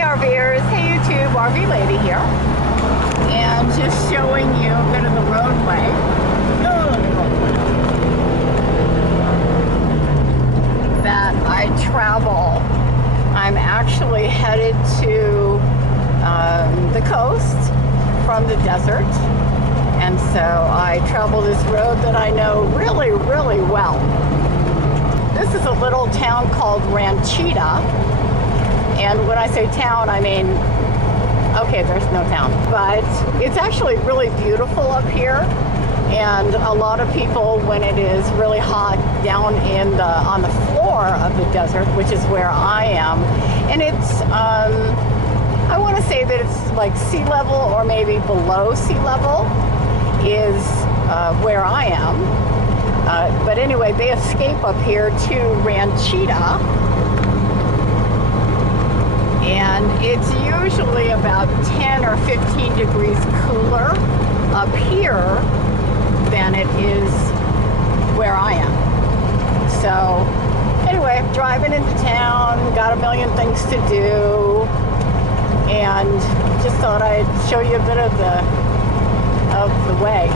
Hey RVers, hey YouTube, RV Lady here, and just showing you a bit of the roadway. That I travel. I'm actually headed to the coast from the desert, and so I travel this road that I know really, really well. This is a little town called Ranchita, and when I say town, I mean, okay, there's no town, but it's actually really beautiful up here, and a lot of people, when it is really hot down in on the floor of the desert, which is where I am, and it's, I want to say that it's like sea level or maybe below sea level is where I am. But anyway, they escape up here to Ranchita, and it's usually about 10 or 15 degrees cooler up here than it is where I am. So anyway, driving into town, got a million things to do, and just thought I'd show you a bit of the way.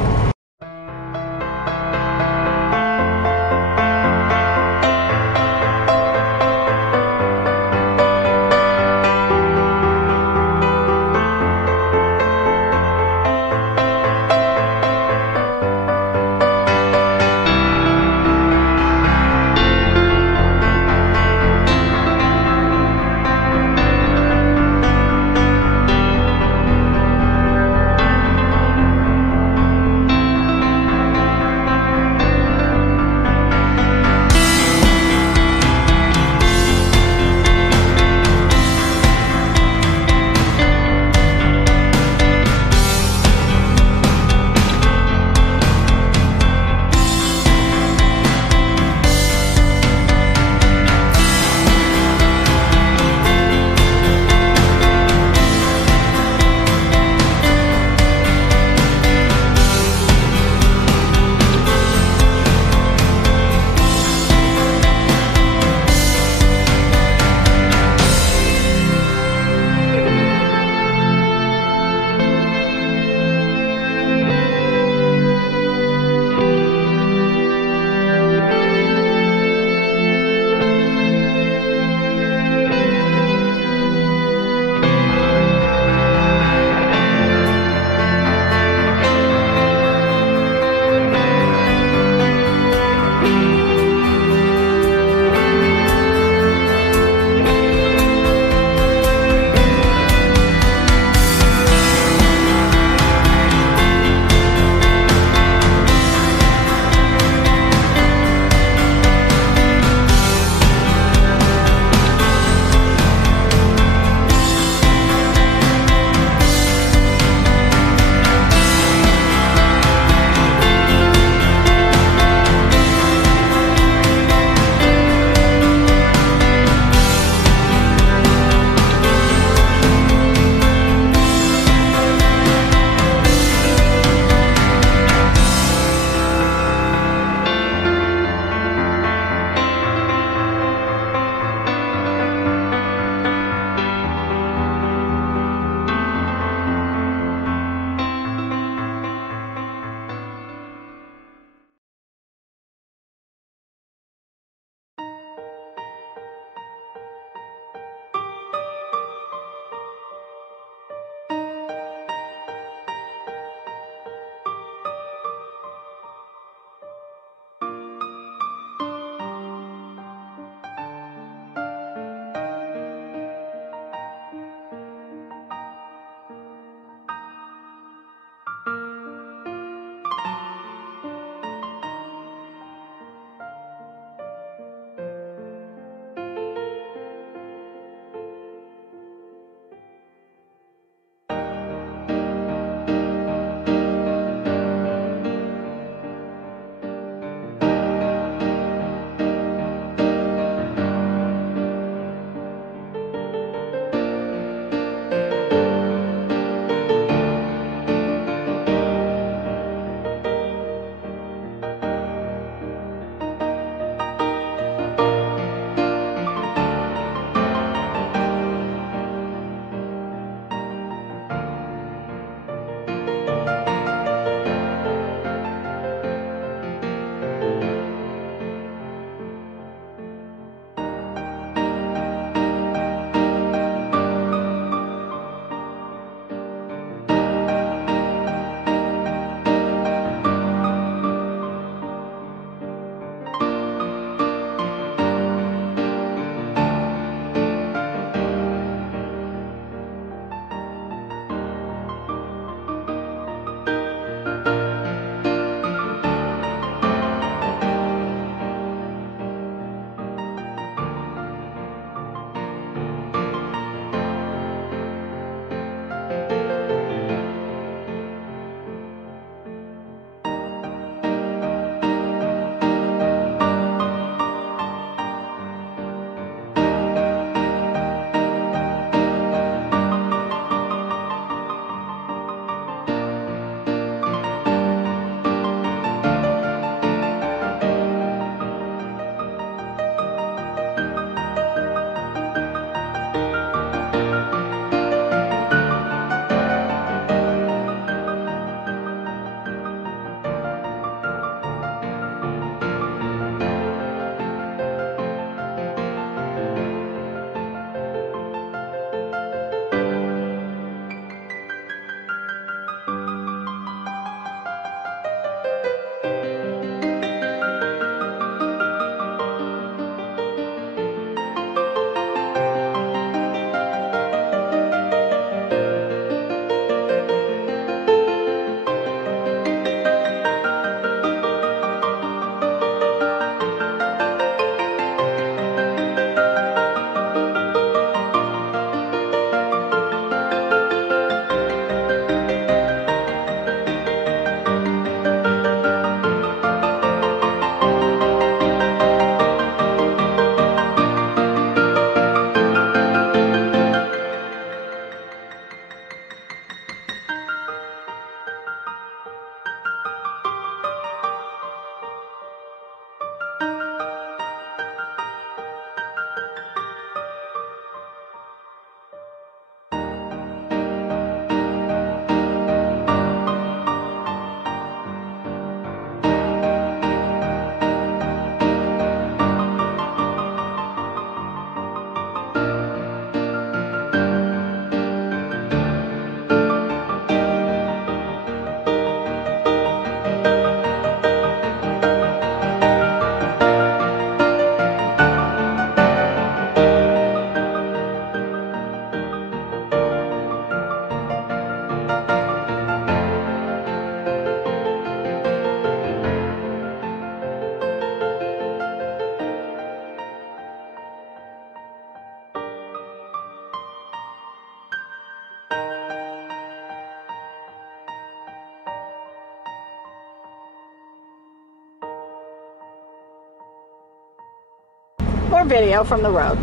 more video from the road.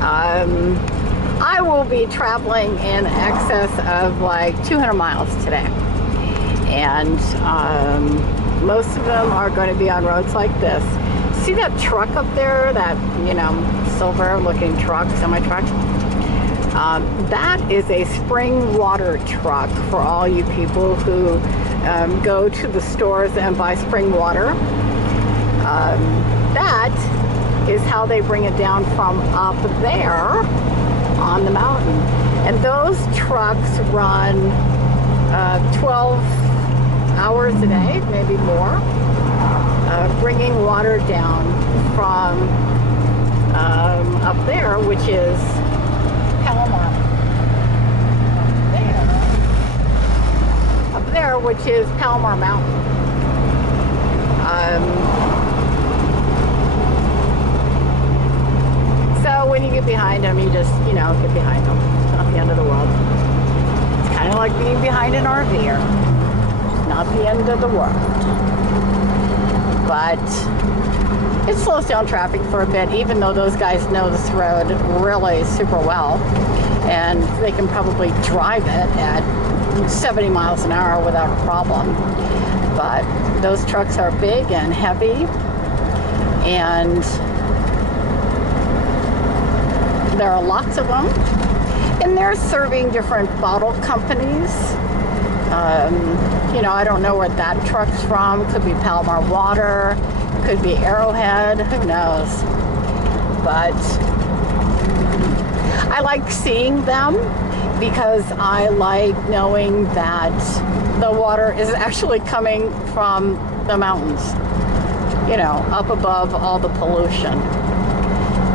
I will be traveling in excess of like 200 miles today. And most of them are going to be on roads like this. See that truck up there, that, you know, silver looking truck, semi-truck? That is a spring water truck for all you people who go to the stores and buy spring water. That is how they bring it down from up there on the mountain. And those trucks run 12 hours a day, maybe more, bringing water down from up there, which is Palomar. Up there, which is Palomar Mountain. So when you get behind them, you just, you know, get behind them. It's not the end of the world. It's kind of like being behind an RVer. It's not the end of the world. But it slows down traffic for a bit, even though those guys know this road really super well. And they can probably drive it at 70 miles an hour without a problem. But those trucks are big and heavy, and there are lots of them, and they're serving different bottle companies. You know, I don't know where that truck's from. Could be Palomar Water, could be Arrowhead, who knows. But I like seeing them because I like knowing that the water is actually coming from the mountains, you know, up above all the pollution,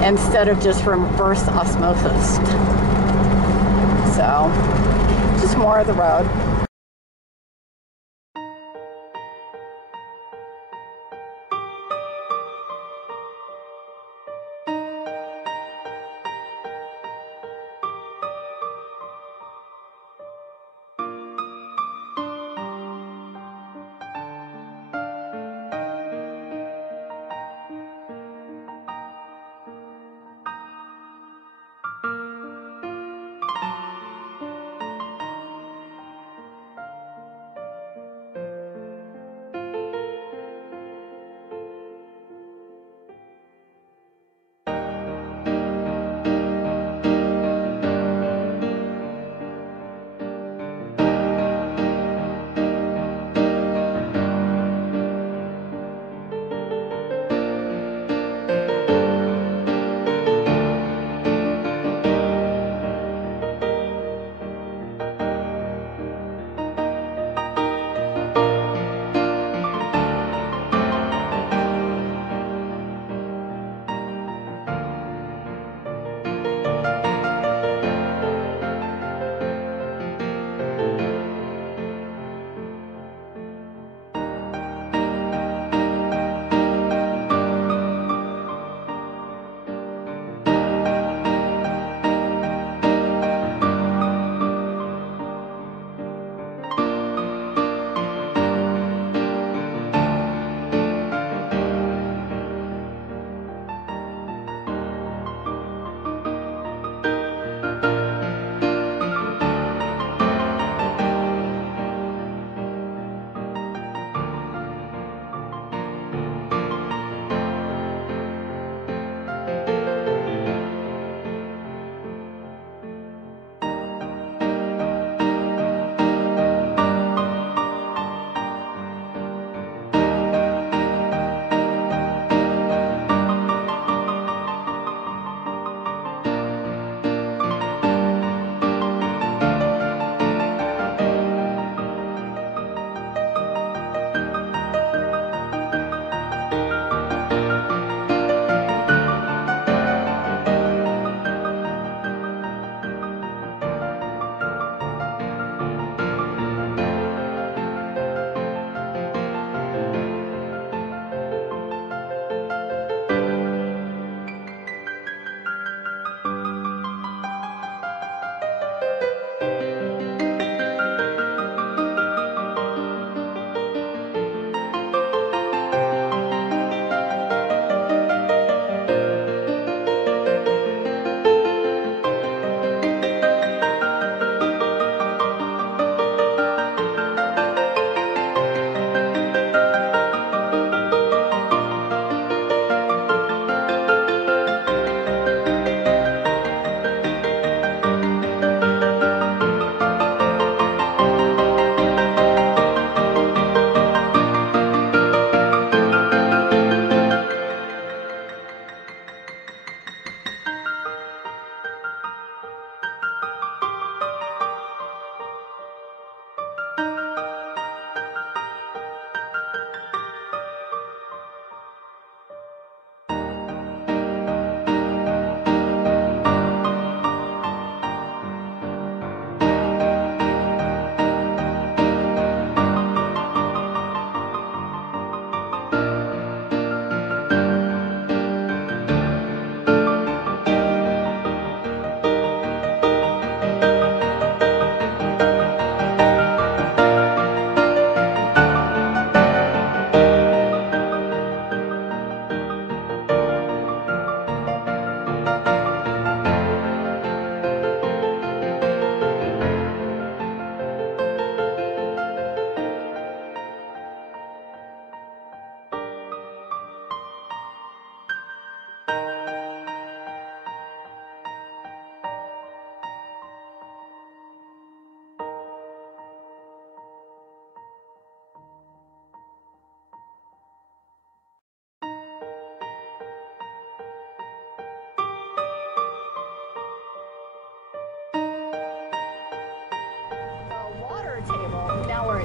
instead of just reverse osmosis. So, just more of the road.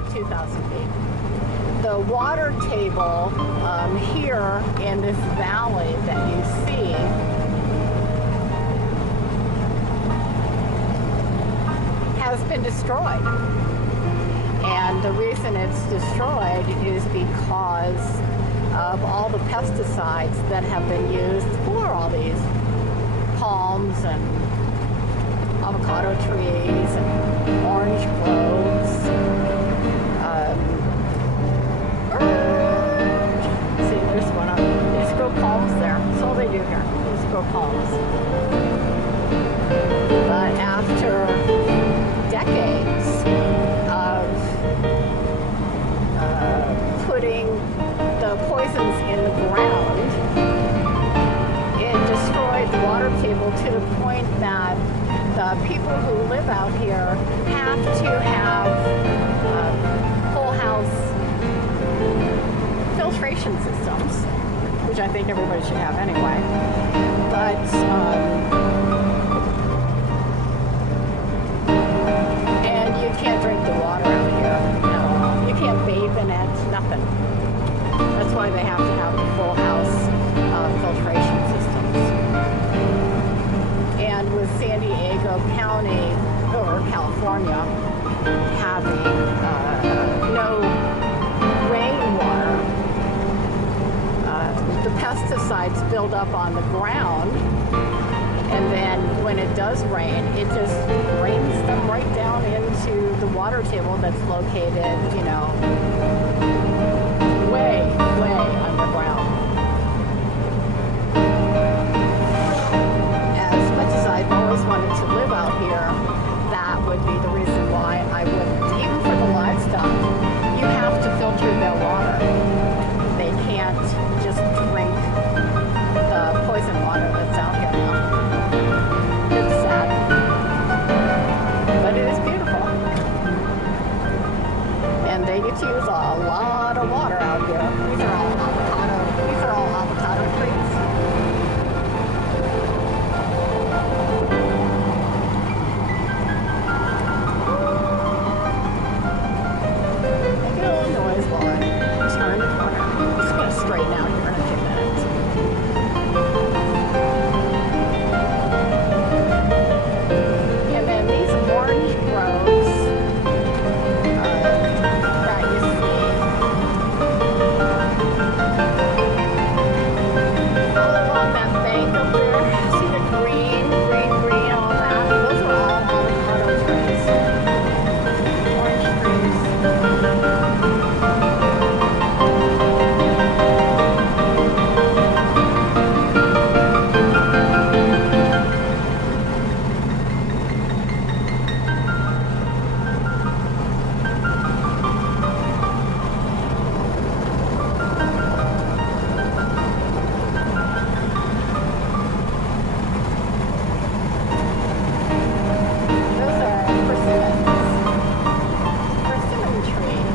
like 2,000 feet. The water table here in this valley that you see has been destroyed. And the reason it's destroyed is because of all the pesticides that have been used for all these palms and avocado trees and orange groves. See, there's one up. They just grow palms there. That's all they do here. They just grow palms. But after decades of putting the poisons in the ground, it destroyed the water table to the point that the people who live out here have to have whole house filtration systems, which I think everybody should have anyway. But and you can't drink the water out here. No, you can't bathe in it. Nothing. That's why they have to have the full house filtration systems. And with San Diego County or California having no rainwater, the pesticides build up on the ground, and then when it does rain, it just rains them right down into the water table that's located, you know, way underground. As much as I've always wanted to live out here, that would be the reason why I wouldn't. Even for the livestock, you have to filter their water. They can't just drink the poison water that's out here now. It's sad, but it is beautiful. And they get to use a lot of water out here. These are all avocado trees. Make a little noise while I turn the corner. I'm just going to straighten out here in a few minutes. And then these orange groves that you see all along that bank up there. See the green, all that? Those are all avocado trees. Orange trees. Those are persimmon trees.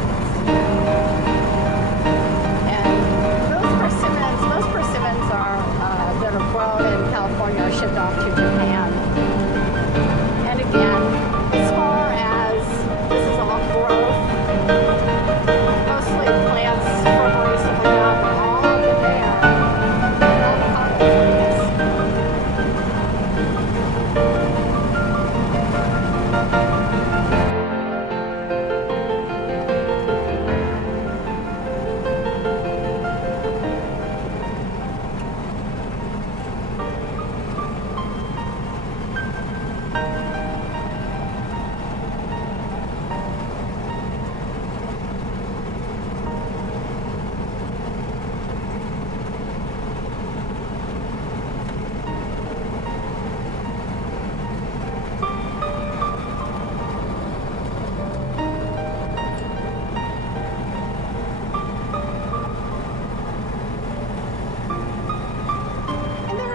And those persimmons are that are grown in California are shipped off to Japan. And again, as far as this is all growth, mostly plants, shrubbery, stuff like that, but all of it there, avocado trees.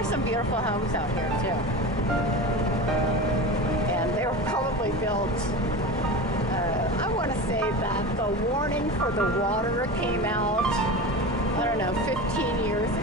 Some beautiful homes out here too, and they were probably built I want to say that the warning for the water came out, I don't know, 15 years ago.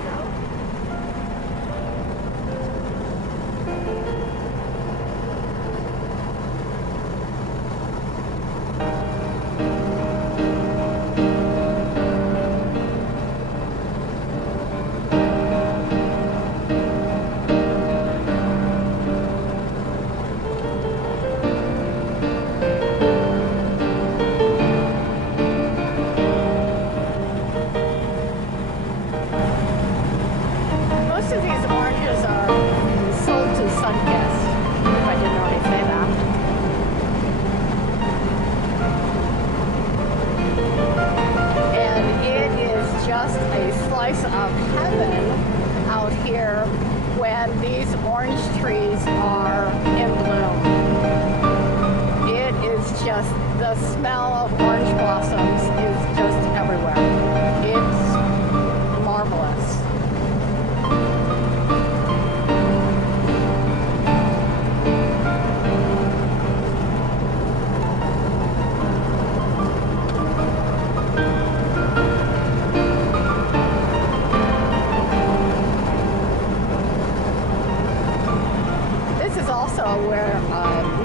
where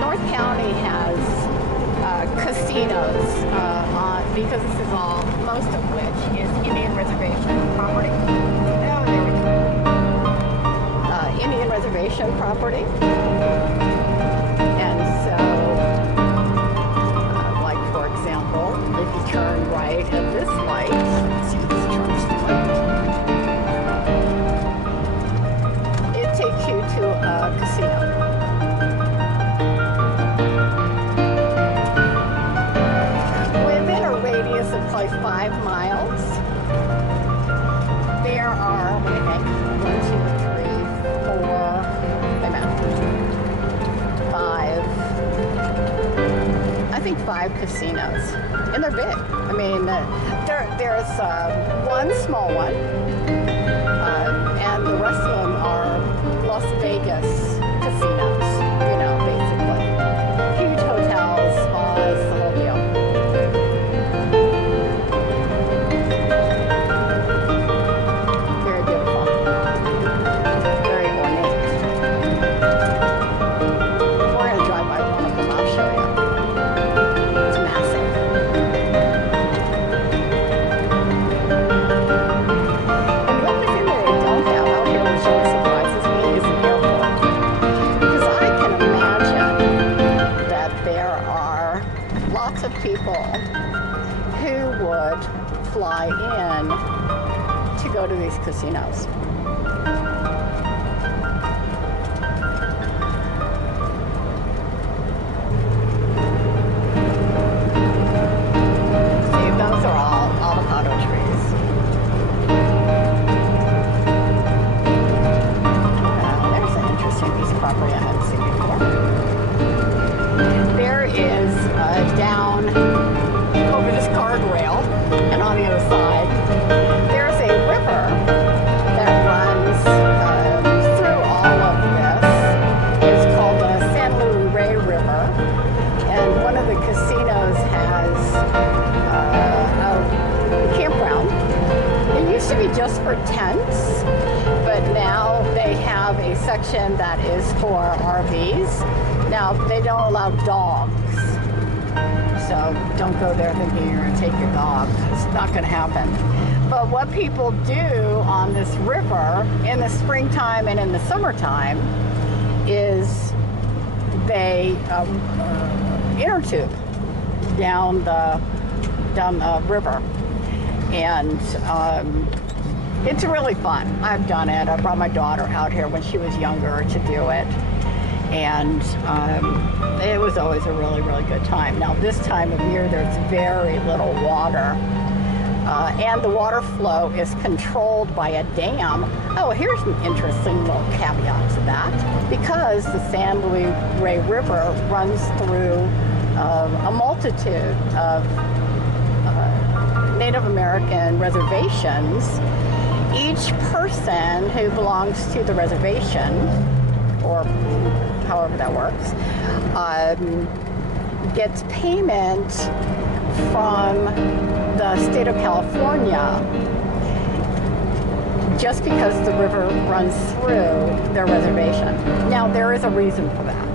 North County has casinos, because this is all, most of which is Indian reservation property. Oh, there we go. Indian reservation property. And so, like for example, if you turn right at this light, let's see if this turns the light. It takes you to a casino. Probably 5 miles. There are, what do you think? 1, 2, 3, 4, wait a minute, 5. I think 5 casinos, and they're big. I mean, there's one small one, and the rest of them are Las Vegas casinos. You know, basically huge hotels, spas, the whole deal. People who would fly in to go to these casinos. See, those are all avocado trees. There's an interesting piece of property I haven't seen before. There is down over this guardrail, and on the other side, there's a river that runs through all of this. It's called the San Luis River, and one of the casinos has a campground. It used to be just for tents, but now they have a section that is for RVs. Now, they don't allow dogs. So don't go there thinking you're going to take your dog. It's not going to happen. But what people do on this river in the springtime and in the summertime is they inner tube down the river. And it's really fun. I've done it. I brought my daughter out here when she was younger to do it. And it was always a really, really good time. Now, this time of year, there's very little water. And the water flow is controlled by a dam. Oh, here's an interesting little caveat to that. Because the San Luis River runs through a multitude of Native American reservations, each person who belongs to the reservation, or however that works, gets payment from the state of California just because the river runs through their reservation. Now, there is a reason for that.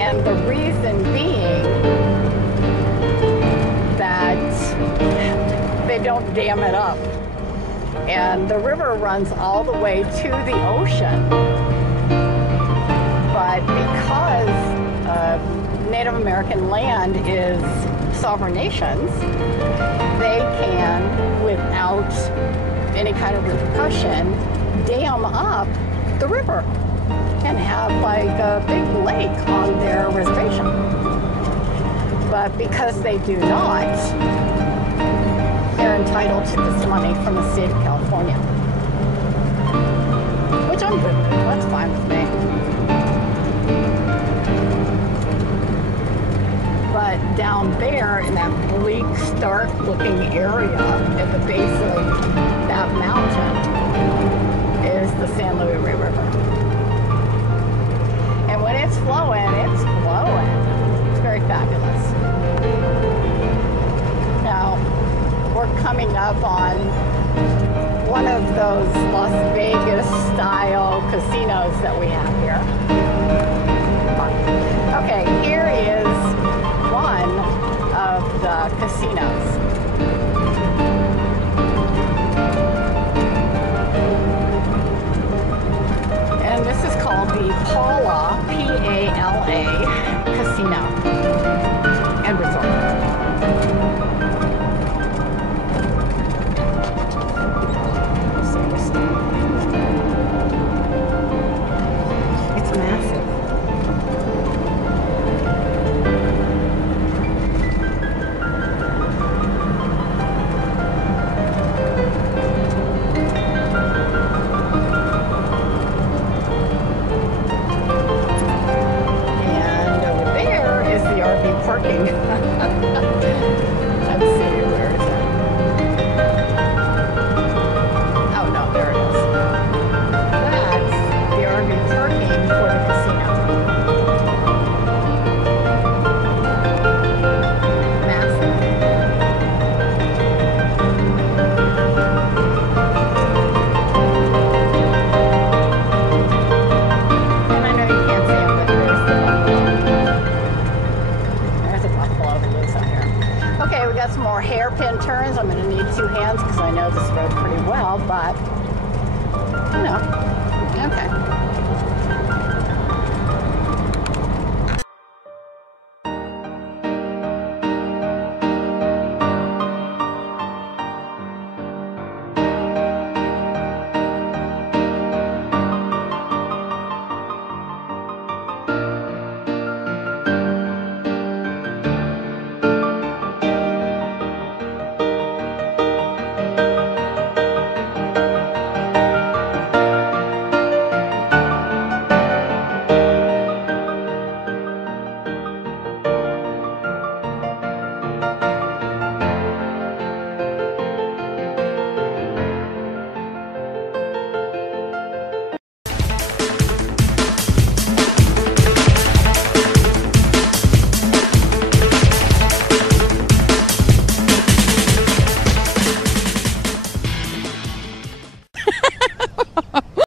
And the reason being that they don't dam it up. And the river runs all the way to the ocean. But because Native American land is sovereign nations, they can, without any kind of repercussion, dam up the river and have like a big lake on their reservation. But because they do not, they're entitled to this money from the state of California. Which I'm good with. That's fine with me. But down there in that bleak, stark looking area at the base of that mountain is the San Luis River. And when it's flowing, it's flowing. It's very fabulous. Now, we're coming up on one of those Las Vegas style casinos that we have here. a casino and resort. It's massive. And over there is the RV parking. Let's see, where is it? Oh no, there it is. That's the RV parking for the casino. Massive. And I know you can't see them, but there's a buffalo that lives out here. Okay, we got some more hairpin turns. I'm going to need 2 hands because I know this road pretty well, but, you know, okay.